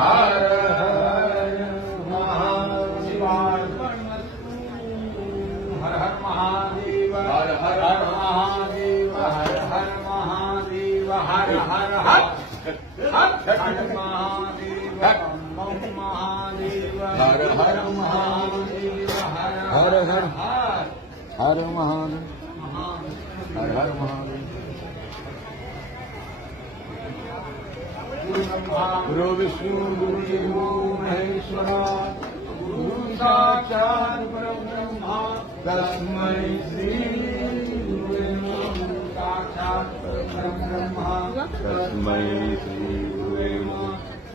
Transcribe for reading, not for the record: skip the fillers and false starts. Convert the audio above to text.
हर हर महाशिवाय। हर हर महादेव हर हर महादेव हर हर महादेव हर हर हर हर महादेव नमो महादेव हर हर महादेव हर हर हर महादेव हर हर महादेव। गुरु विष्णु गुरुदेवो महेश्वरा गुरु साक्षात् परब्रह्म तस्मै श्री गुरुवे नमः। साक्षात् परब्रह्म तस्मै श्री